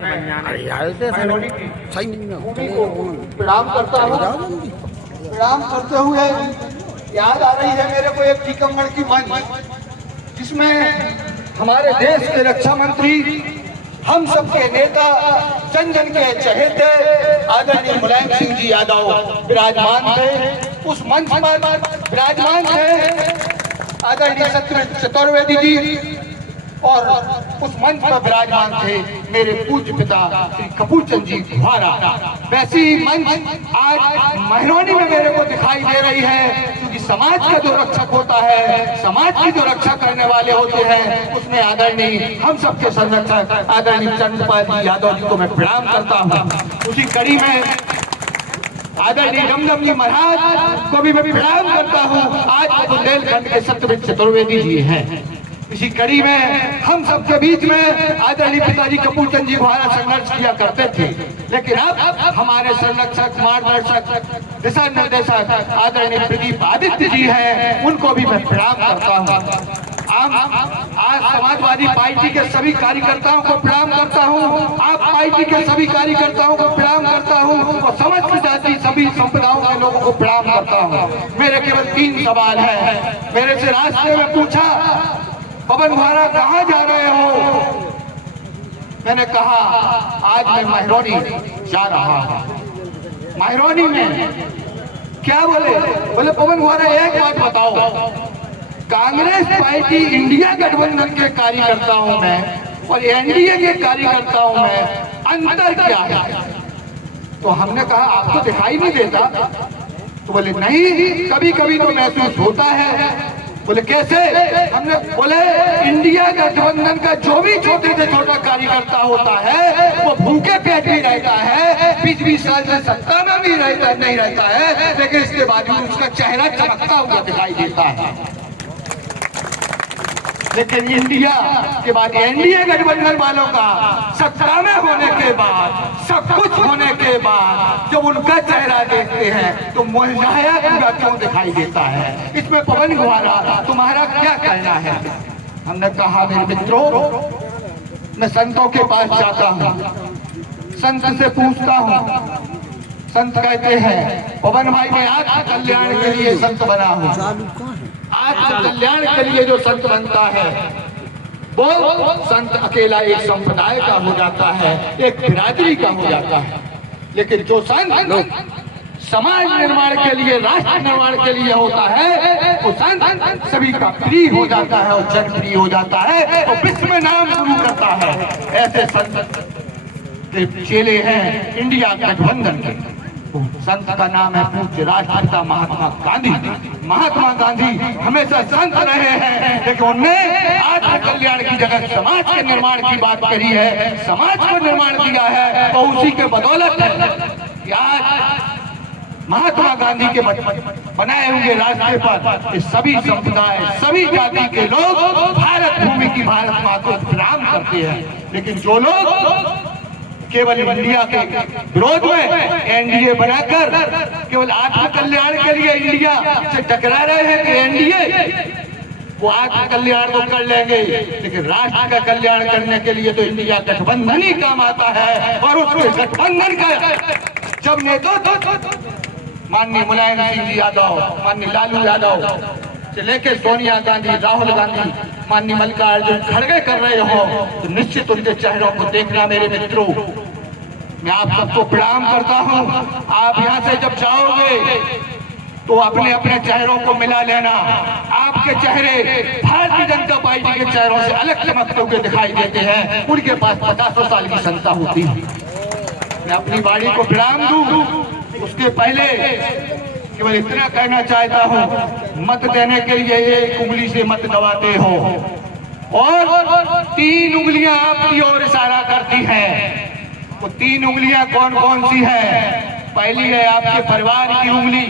प्रणाम करता हूँ। प्रणाम करते हुए याद आ रही है मेरे को एक टीकमगढ़ की मंच, जिसमें हमारे देश के रक्षा मंत्री, हम सबके नेता, जन जन के चहेते आदरणीय मुलायम सिंह जी यादव विराजमान थे। उस मंच पर विराजमान थे आदरणीय सत्यव्रत चतुर्वेदी जी, और उस मंच पर विराजमान थे मेरे पूज्य पिता श्री कपूर चंद जी गुहारा। वैसी मंच आज महरौनी में मेरे को दिखाई दे रही है, क्योंकि समाज का जो रक्षक होता है, समाज की जो रक्षा करने वाले होते हैं, उसमें आदरणीय हम सबके संरक्षक आदरणीय चंद्रपाल जी यादव जी को मैं प्रणाम करता हूँ। उसी कड़ी में आदरणीय रमदम जी महाराज को भी मैं प्रणाम करता हूँ। आज बुंदेलखंड के सत्यव्रत चतुर्वेदी जी हैं। इसी कड़ी में हम सबके बीच में आदरणीय पिताजी कपूर चंद जी गुहारा संघर्ष किया करते थे, लेकिन अब हमारे संरक्षक, मार्गदर्शक, दिशा निर्देशक आदरणीय प्रदीप आदित्य जी हैं, उनको भी मैं प्रणाम करता हूँ। आज समाजवादी पार्टी के सभी कार्यकर्ताओं को प्रणाम करता हूँ, आप पार्टी के सभी कार्यकर्ताओं को प्रणाम करता हूँ, और समस्त जाति सभी संप्रदायों के लोगों को प्रणाम करता हूँ। मेरे केवल 3 सवाल हैं। मेरे से रास्ते में पूछा, पवन गुहारा कहाँ जा रहे हो? मैंने कहा आज मैं महरौनी जा रहा हूँ। महरौनी में क्या बोले? बोले पवन गुहारा एक बात बताओ, कांग्रेस पार्टी इंडिया गठबंधन के कार्यकर्ता हूँ मैं और एनडीए के कार्यकर्ता हूँ मैं, अंतर क्या है? तो हमने कहा आपको दिखाई नहीं देता? तो बोले नहीं, कभी कभी तो महसूस होता है। बोले कैसे? हमने बोले इंडिया गठबंधन का जो भी छोटे से छोटा कार्यकर्ता होता है वो भूखे पेट भी रहता है, 20-20 साल से सत्ता में भी नहीं रहता है, लेकिन इसके बाद भी उसका चेहरा चमकता हुआ दिखाई देता है। लेकिन इंडिया के बाद एनडीए गठबंधन वालों का सत्ता में होने के बाद, सब कुछ होने के बाद जब उनका चेहरा देखते हैं तो मुरझाया पूरा क्यों दिखाई देता है? इसमें पवन गुहारा तुम्हारा क्या कहना है? हमने कहा मेरे मित्रों, मैं संतों के पास जाता हूँ, संत से पूछता हूँ, संत कहते हैं पवन भाई मैं आपके कल्याण के लिए संत बना हूँ। आज कल्याण के लिए जो संत बनता है वो संत अकेला एक संप्रदाय का हो जाता है, एक बिरादरी का हो जाता है, लेकिन जो संत समाज निर्माण के लिए, राष्ट्र निर्माण के लिए होता है, वो संत सभी का प्रिय हो जाता है और जनप्रिय हो जाता है और विश्व में नाम शुरू करता है। ऐसे संत के चेले हैं इंडिया गठबंधन के। संत का नाम है पूज्य राष्ट्रपिता महात्मा गांधी। महात्मा गांधी हमेशा संत रहे हैं, लेकिन उन्होंने आत्म कल्याण की जगह समाज के निर्माण की बात करी है, समाज को निर्माण दिया है, और उसी के बदौलत है कि आज महात्मा गांधी के बनाए हुए रास्ते पर सभी संप्रदाय, सभी जाति के लोग भारत भूमि की भारत माँ को प्रणाम करते हैं। लेकिन जो लोग केवल इंडिया के विरोध में एनडीए बनाकर केवल आत्म कल्याण के लिए इंडिया से टकरा रहे हैं कि एनडीए वो आत्म कल्याण तो कर लेंगे, लेकिन राष्ट्र का कल्याण करने के लिए तो इंडिया गठबंधन ही काम आता है। और उसके गठबंधन का जब नेतृत्व माननीय मुलायम सिंह जी यादव, माननीय लालू यादव से लेके सोनिया गांधी, राहुल गांधी, माननीय मल्लिकार्जुन खड़गे कर रहे हो, तो निश्चित उनके चेहरों को देखना मेरे मित्रों। मैं आप सबको प्रणाम करता हूं। आप यहां से जब जाओगे तो अपने अपने चेहरों को मिला लेना। आपके चेहरे भारतीय जनता पार्टी के चेहरों से अलग चमकते हुए दिखाई देते हैं, उनके पास 50 साल की क्षमता होती है। मैं अपनी बाड़ी को प्रणाम दूं, उसके पहले केवल इतना कहना चाहता हूँ, मत देने के लिए एक उंगली से मत दबाते हो और 3 उंगलियां आपकी ओर इशारा करती हैं। वो 3 उंगलियां कौन कौन सी है? पहली है आपके परिवार की उंगली,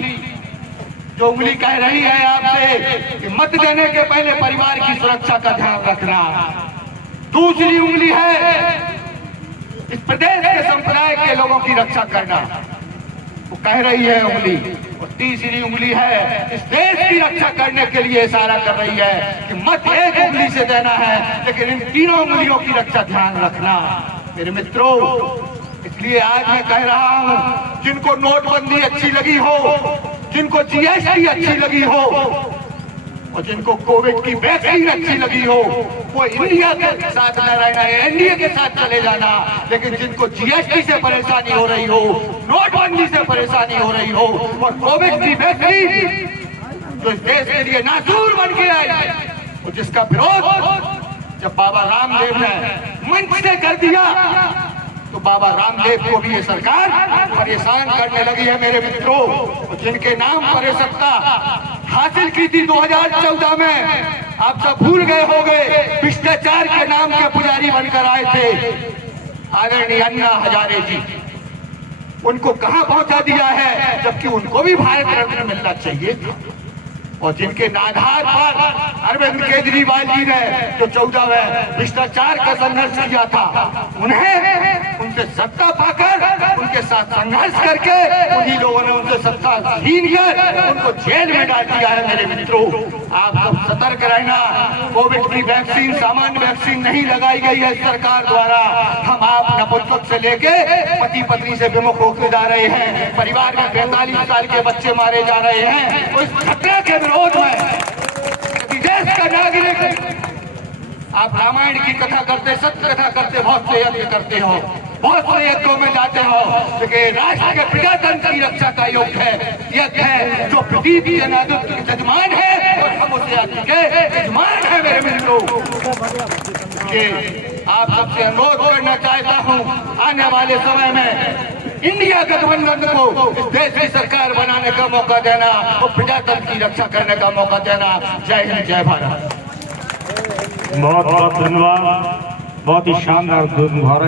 जो उंगली कह रही है आपसे कि मत देने के पहले परिवार की सुरक्षा का ध्यान रखना। दूसरी उंगली है इस प्रदेश के संप्रदाय के लोगों की रक्षा करना, वो कह रही है उंगली। और तीसरी उंगली है इस देश की रक्षा करने के लिए इशारा कर रही है कि मत एक उंगली से देना है, लेकिन इन 3 उंगलियों की रक्षा ध्यान रखना। मेरे मित्रों, इसलिए आज मैं कह रहा हूं, जिनको नोटबंदी अच्छी लगी हो, जिनको जीएसटी अच्छी लगी हो और जिनको कोविड की वैक्सीन अच्छी लगी हो, वो इंडिया के साथ न रहना है, एनडीए के साथ चले जाना। लेकिन जिनको जीएसटी से परेशानी हो रही हो, नोटबंदी से परेशानी हो रही हो और कोविड की वैक्सीन जो इस देश के लिए नासूर बन के आई और जिसका विरोध जब बाबा रामदेव ने मंच से कर दिया तो बाबा रामदेव को भी ये सरकार परेशान करने लगी है। मेरे मित्रों, जिनके नाम पर सत्ता हासिल की थी 2014 में, आप सब भूल गए होंगे, भ्रष्टाचार के नाम के पुजारी बनकर आए थे आदरणीय अन्ना हजारे जी। उनको कहां पहुंचा दिया है, जबकि उनको भी भारत रत्न मिलना चाहिए था। और जिनके आधार पर अरविंद केजरीवाल जी ने जो 14वें भ्रष्टाचार का संघर्ष किया था, उन्हें उनसे सत्ता पाकर उनके साथ संघर्ष करके उन्हीं लोगों ने उनसे सत्ता छीन कर उनको जेल में डाल दिया है। मेरे मित्रों, आप सब सतर्क रहना। कोविड की वैक्सीन सामान्य वैक्सीन नहीं लगाई गई है सरकार द्वारा। हम आप नपुंसक से लेके पति पत्नी से विमुख होते जा रहे हैं, परिवार में 45 साल के बच्चे मारे जा रहे हैं। तो इस खतरे के विरोध में देश का नागरिक, आप रामायण की कथा करते, सत्य कथा करते, बहुत से यज्ञ करते हो, बहुत से यज्ञों में जाते हो, लेकिन राष्ट्र के प्रजातंत्र की रक्षा का यज्ञ है जो पृथ्वी के यजमान है और हम उसे यज्ञ के यजमान है। मेरे मित्रों, आप सबसे अनुरोध करना चाहता हूँ, आने वाले समय में इंडिया गठबंधन को इस देश की सरकार बनाने का मौका देना और प्रजातंत्र की रक्षा करने का मौका देना। जय हिंद, जय भारत। बहुत बहुत धन्यवाद। बहुत ही शानदार भारत।